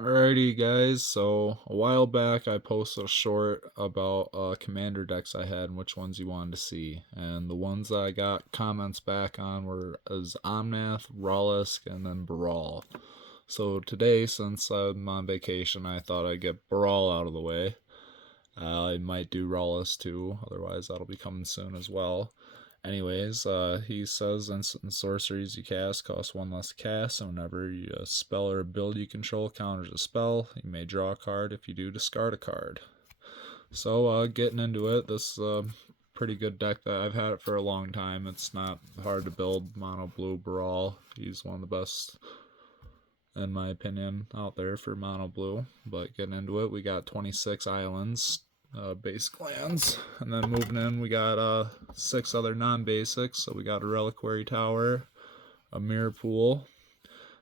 Alrighty, guys. So a while back, I posted a short about commander decks I had and which ones you wanted to see. And the ones I got comments back on were as Omnath, Rawlisk, and then Baral. So today, since I'm on vacation, I thought I'd get Baral out of the way. I might do Rawlisk too, otherwise that'll be coming soon as well. Anyways, he says instant sorceries you cast cost one less to cast, and whenever a spell or ability you control counters a spell, you may draw a card. If you do, discard a card. So, getting into it, this is a pretty good deck that I've had it for a long time. It's not hard to build. Mono Blue Baral, he's one of the best, in my opinion, out there for Mono Blue. But getting into it, we got 26 islands, basic lands, and then moving in we got 6 other non-basics. So we got a reliquary tower, a mirror pool,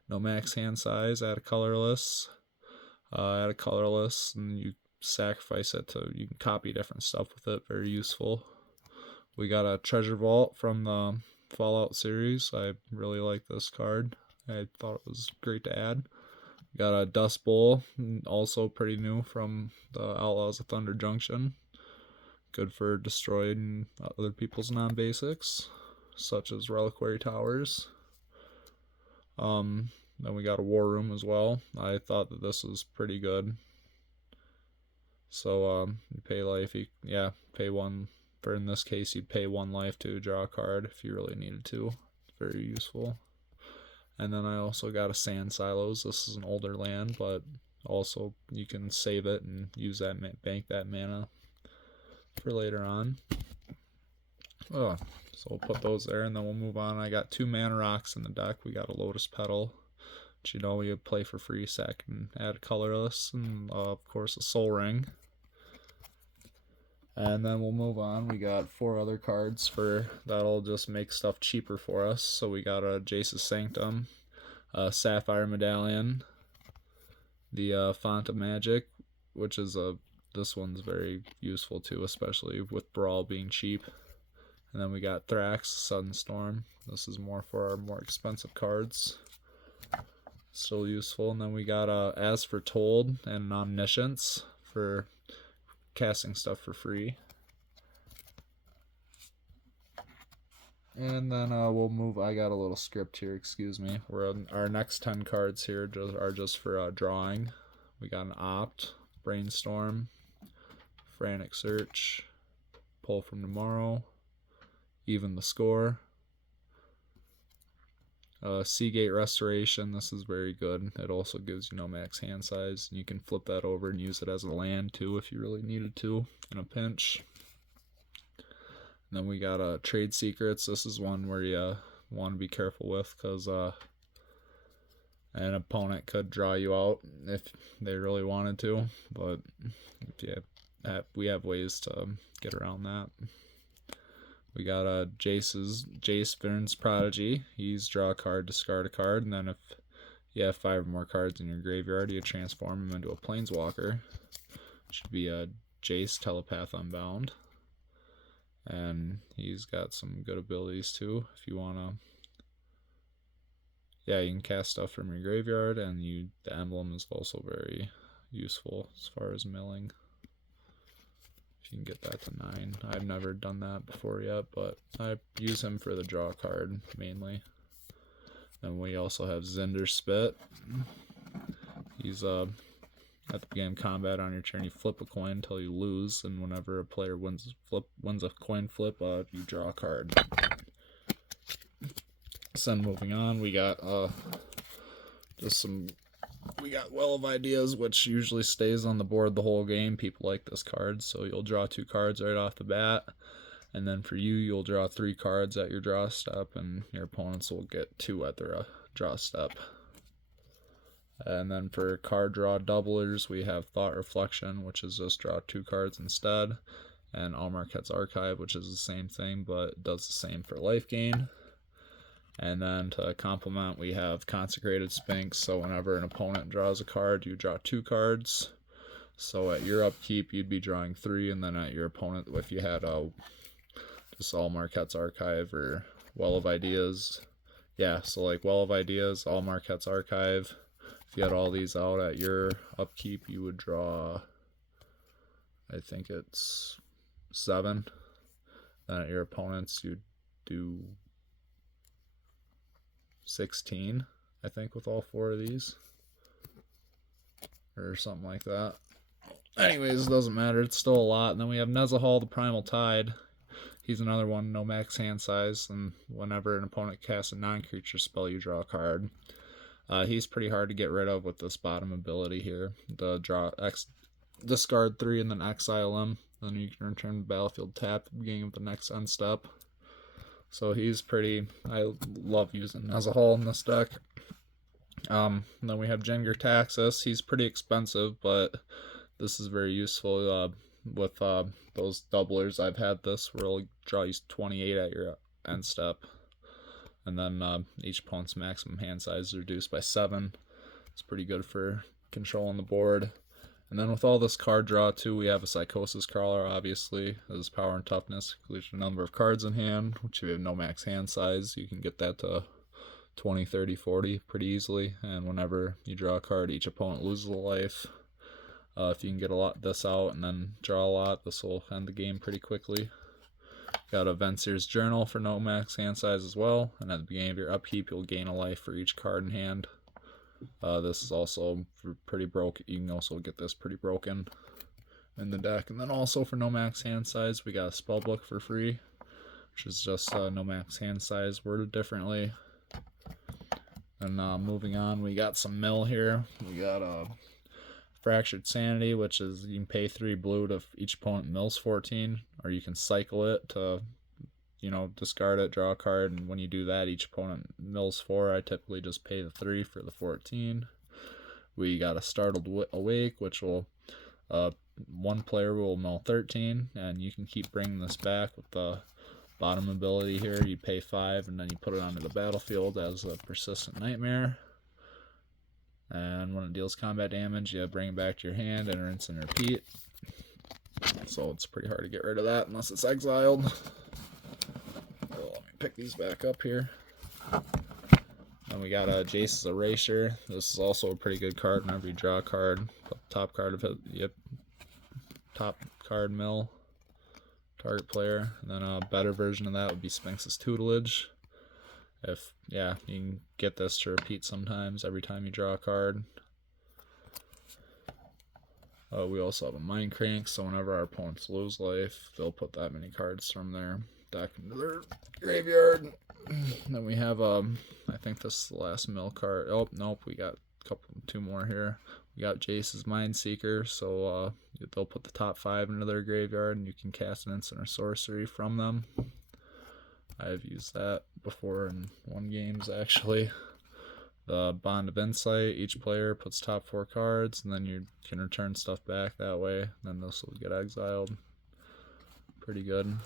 no max hand size, add a colorless, and you sacrifice it to, you can copy different stuff with it, very useful. We got a treasure vault from the Fallout series. I really like this card. I thought it was great to add. Got a Dust Bowl, also pretty new from the Outlaws of Thunder Junction. Good for destroying other people's non-basics, such as Reliquary Towers. Then we got a War Room as well. I thought that this was pretty good. So you pay life, pay one. For in this case, you'd pay 1 life to draw a card if you really needed to. It's very useful. And then I also got a Sand Silos. This is an older land, but also you can save it and use that, bank that mana for later on. So we'll put those there, and then we'll move on. I got 2 mana rocks in the deck. We got a Lotus Petal, which you play for free, sack and add colorless, and of course a Soul Ring. And then we'll move on. We got 4 other cards for that'll just make stuff cheaper for us. So we got a Jace's Sanctum, a Sapphire Medallion, the Font of Magic, which is this one's very useful too, especially with Brawl being cheap. And then we got Thrax, Sudden Storm. This is more for our more expensive cards. Still useful. And then we got As for Told and Omniscience for casting stuff for free. And then we'll move. I got a little script here, excuse me. Our next 10 cards here are just for drawing. We got an Opt, Brainstorm, Frantic Search, Pull from Tomorrow, Even the Score, Seagate Restoration. This is very good. It also gives you no max hand size. You can flip that over and use it as a land too if you really needed to in a pinch. And then we got Trade Secrets. This is one where you want to be careful with because an opponent could draw you out if they really wanted to. But we have ways to get around that. We got Jace Vern's Prodigy. He's draw a card, discard a card, and then if you have 5 or more cards in your graveyard, you transform him into a Planeswalker. Should be a Jace Telepath Unbound. And he's got some good abilities too. If you wanna, you can cast stuff from your graveyard, and the emblem is also very useful as far as milling. If you can get that to 9. I've never done that before yet, but I use him for the draw card mainly. And we also have Zinder Spit. He's at the beginning of combat on your turn, you flip a coin until you lose, and whenever a player wins a coin flip, you draw a card. So moving on, we got we got Well of Ideas, which usually stays on the board the whole game. People like this card, so you'll draw 2 cards right off the bat, and then for you'll draw 3 cards at your draw step, and your opponents will get 2 at their draw step. And then for card draw doublers, we have Thought Reflection, which is just draw 2 cards instead, and Almarquette's Archive, which is the same thing, but does the same for life gain. And then to complement, we have Consecrated Sphinx, so whenever an opponent draws a card, you draw 2 cards. So at your upkeep, you'd be drawing 3, and then at your opponent, if you had just Almarquette's Archive or Well of Ideas, so like Well of Ideas, Almarquette's Archive, if you had all these out at your upkeep, you would draw, I think it's 7. Then at your opponent's, you'd do 16, I think, with all 4 of these. Or something like that. Anyways, it doesn't matter. It's still a lot. And then we have Nezahal, the Primal Tide. He's another one, no max hand size. And whenever an opponent casts a non-creature spell, you draw a card. He's pretty hard to get rid of with this bottom ability here. Discard 3 and then exile him. Then you can return the battlefield tapped at the beginning of the next end step. So he's pretty... I love using Nezahal in this deck. Then we have Jengar Taxis. He's pretty expensive, but this is very useful with those doublers. I've had this where it'll draw you 28 at your end step. And then each opponent's maximum hand size is reduced by 7. It's pretty good for controlling the board. And then with all this card draw too, we have a Psychosis Crawler, obviously. His power and toughness includes a number of cards in hand, which if you have no max hand size, you can get that to 20, 30, 40 pretty easily. And whenever you draw a card, each opponent loses a life. If you can get this out and then draw a lot, this will end the game pretty quickly. Got a Venseer's Journal for no max hand size as well. And at the beginning of your upkeep, you'll gain a life for each card in hand. This is also pretty broken. You can also get this pretty broken in the deck. And then also for no max hand size, we got a Spellbook for free, which is just no max hand size worded differently. And moving on, we got some mill here. We got Fractured Sanity, which is you can pay 3 blue to each opponent mills 14, or you can cycle it to, discard it, draw a card, and when you do that, each opponent mills 4. I typically just pay the 3 for the 14. We got a Startled Awake, which will, one player will mill 13, and you can keep bringing this back with the bottom ability here. You pay 5, and then you put it onto the battlefield as a Persistent Nightmare. And when it deals combat damage, you bring it back to your hand, enter instant repeat. So it's pretty hard to get rid of that unless it's exiled. Let me pick these back up here. Then we got Jace's Erasure. This is also a pretty good card. Whenever you draw a card, top card of it, top card mill, target player. And then a better version of that would be Sphinx's Tutelage. You can get this to repeat sometimes every time you draw a card. We also have a Mind Crank, so whenever our opponents lose life, they'll put that many cards from their deck into their graveyard. Then we have, I think this is the last mill card. Oh, nope, we got 2 more here. We got Jace's Mind Seeker, so they'll put the top 5 into their graveyard, and you can cast an instant or sorcery from them. I've used that before in 1 games, actually. The Bond of Insight, each player puts top 4 cards, and then you can return stuff back that way. Then this will get exiled. Pretty good.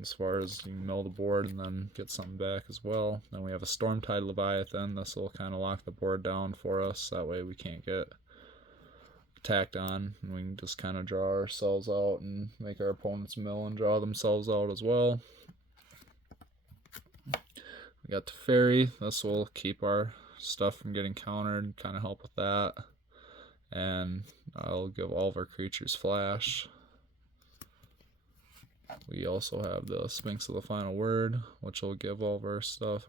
As far as you can mill the board and then get something back as well. Then we have a Stormtide Leviathan. This will kind of lock the board down for us. That way we can't get attacked on, and we can just kind of draw ourselves out and make our opponents mill and draw themselves out as well. We got the Fairy. This will keep our stuff from getting countered, kind of help with that. And I'll give all of our creatures flash. We also have the Sphinx of the Final Word, which will give all of our stuff.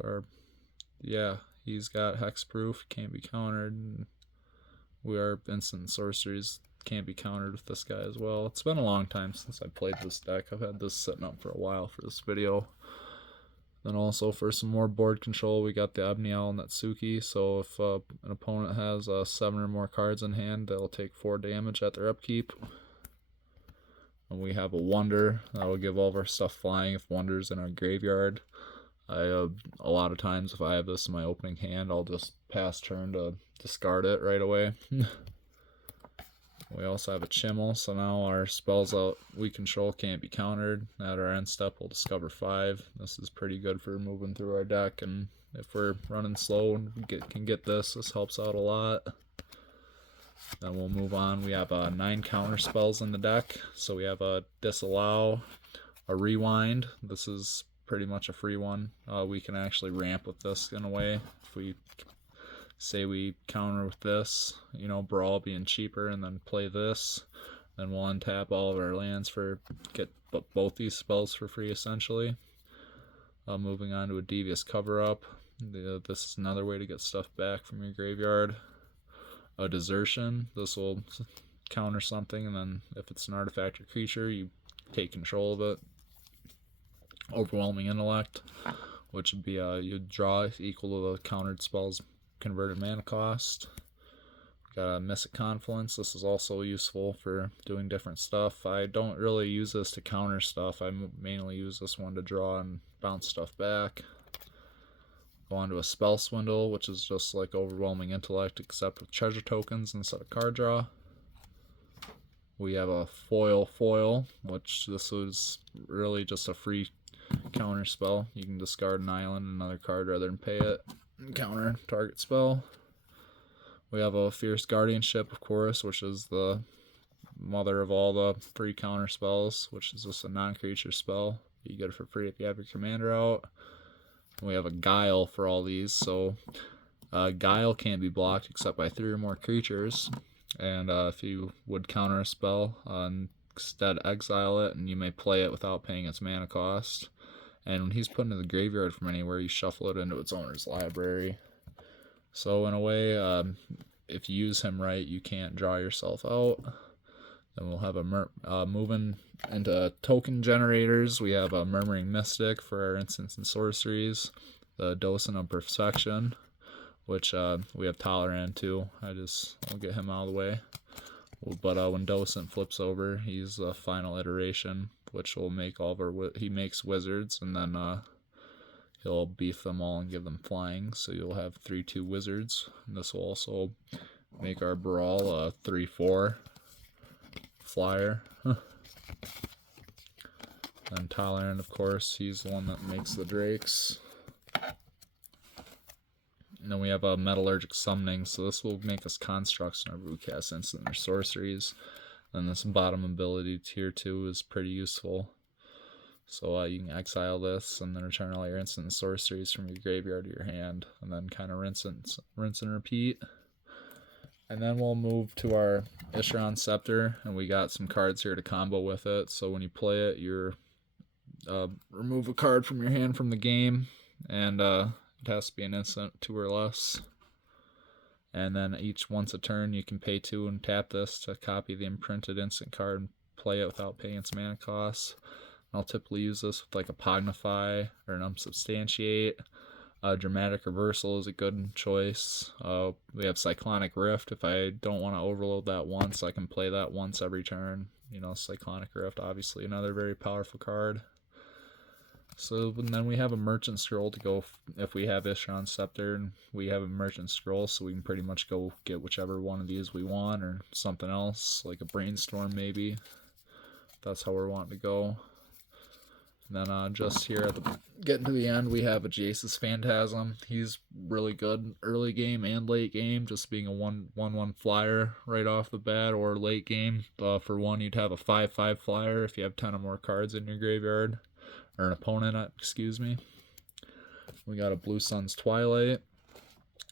He's got hexproof, can't be countered. And instant sorceries can't be countered with this guy as well. It's been a long time since I played this deck. I've had this sitting up for a while for this video. Then also for some more board control, we got the Ebniel Natsuki. So if an opponent has 7 or more cards in hand, they'll take 4 damage at their upkeep. And we have a Wonder that will give all of our stuff flying if Wonder's in our graveyard. A lot of times if I have this in my opening hand, I'll just pass turn to discard it right away. We also have a Chimmel, so now our spells out we control can't be countered. At our end step, we'll discover 5. This is pretty good for moving through our deck, and if we're running slow and can get this helps out a lot. Then we'll move on. We have 9 counter spells in the deck. So we have a Disallow, a Rewind. This is pretty much a free one. We can actually ramp with this in a way if we say we counter with this, Baral being cheaper, and then play this. Then we'll untap all of our lands for get both these spells for free, essentially. Moving on to a Devious Cover-Up. This is another way to get stuff back from your graveyard. A Desertion. This will counter something, and then if it's an artifact or creature, you take control of it. Overwhelming Intellect, which would be you draw equal to the countered spell's converted mana cost. Got a Mystic Confluence. This is also useful for doing different stuff. I don't really use this to counter stuff. I mainly use this one to draw and bounce stuff back. Go on to a Spell Swindle, which is just like Overwhelming Intellect, except with treasure tokens instead of card draw. We have a Foil, which this is really just a free counter spell. You can discard an island and another card rather than pay it and counter target spell. We have a Fierce Guardianship, of course, which is the mother of all the free counter spells, which is just a non-creature spell. You get it for free if you have your commander out. And we have a Guile for all these, so Guile can't be blocked except by 3 or more creatures. And if you would counter a spell, instead exile it, and you may play it without paying its mana cost. And when he's put into the graveyard from anywhere, you shuffle it into its owner's library. So in a way, if you use him right, you can't draw yourself out. Then we'll have a moving into token generators. We have a Murmuring Mystic for our instants and sorceries. The Docent of Perfection, which we have Tolerant too. I'll get him out of the way. But when Docent flips over, he's the final iteration, which will make all of our he makes wizards, and then he'll beef them all and give them flying, so you'll have 3/2 wizards. And this will also make our Baral a 3/4 flyer. And Tolerant, of course, he's the one that makes the drakes. And then we have a Metallurgic Summoning, so this will make us constructs whenever we cast instant or sorceries. And this bottom ability, tier 2, is pretty useful. So you can exile this and then return all your instant and sorceries from your graveyard to your hand, and then kind of rinse and repeat. And then we'll move to our Isheron Scepter, and we got some cards here to combo with it. So when you play it, you remove a card from your hand from the game, and it has to be an instant, 2 or less. And then once a turn, you can pay 2 and tap this to copy the imprinted instant card and play it without paying its mana costs. I'll typically use this with like a Pognify or an Unsubstantiate. Dramatic Reversal is a good choice. We have Cyclonic Rift. If I don't want to overload that once, I can play that once every turn. Cyclonic Rift, obviously another very powerful card. So and then we have a Merchant Scroll to go if we have Isheron Scepter, and we have a Merchant Scroll, so we can pretty much go get whichever one of these we want, or something else, like a Brainstorm maybe. That's how we're wanting to go. And then just here getting to the end, we have a Jace's Phantasm. He's really good early game and late game, just being a 1/1 flyer right off the bat, or late game. For one, you'd have a 5/5 flyer if you have 10 or more cards in your graveyard, or an opponent, excuse me. We got a Blue Sun's Twilight.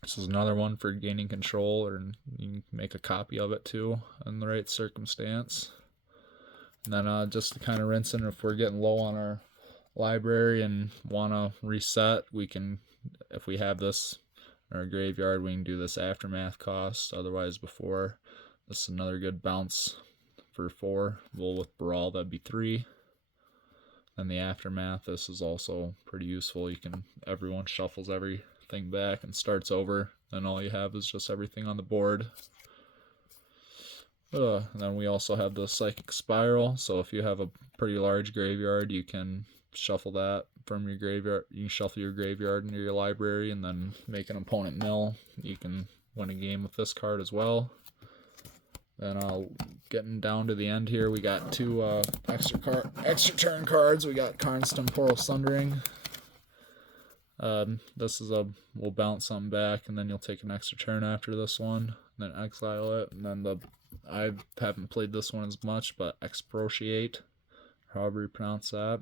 This is another one for gaining control, or you can make a copy of it too in the right circumstance. And then just to kind of rinse in, if we're getting low on our library and want to reset, we can, if we have this in our graveyard, we can do this Aftermath cost. Otherwise, before, this is another good bounce for 4. Well, with Baral, that'd be 3. And the Aftermath, this is also pretty useful. Everyone shuffles everything back and starts over, and all you have is just everything on the board. And then we also have the Psychic Spiral, so if you have a pretty large graveyard, you can shuffle that from your graveyard. You can shuffle your graveyard into your library and then make an opponent mill. You can win a game with this card as well. Then getting down to the end here, we got 2 extra turn cards. We got Karn's Temporal Sundering. This is we'll bounce something back, and then you'll take an extra turn after this one, and then exile it. And then I haven't played this one as much, but Expropriate, however you pronounce that.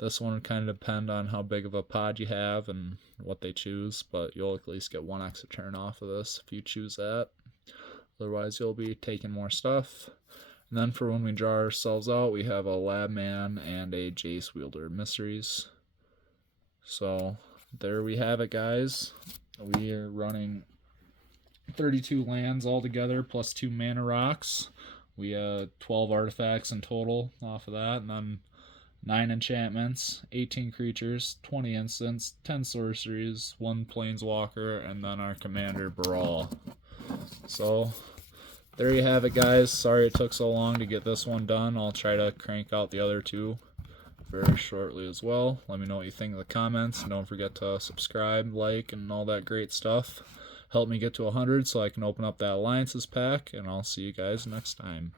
This one would kind of depend on how big of a pod you have and what they choose, but you'll at least get 1 extra turn off of this if you choose that. Otherwise, you'll be taking more stuff. And then for when we draw ourselves out, we have a Labman and a Jace Wielder Mysteries. So there we have it, guys. We are running 32 lands altogether plus 2 mana rocks. We had 12 artifacts in total off of that, and then 9 enchantments, 18 creatures, 20 instants, 10 sorceries, 1 planeswalker, and then our commander Baral. So there you have it, guys. Sorry it took so long to get this one done. I'll try to crank out the other 2 very shortly as well. Let me know what you think in the comments. And don't forget to subscribe, like, and all that great stuff. Help me get to 100 so I can open up that Alliances pack, and I'll see you guys next time.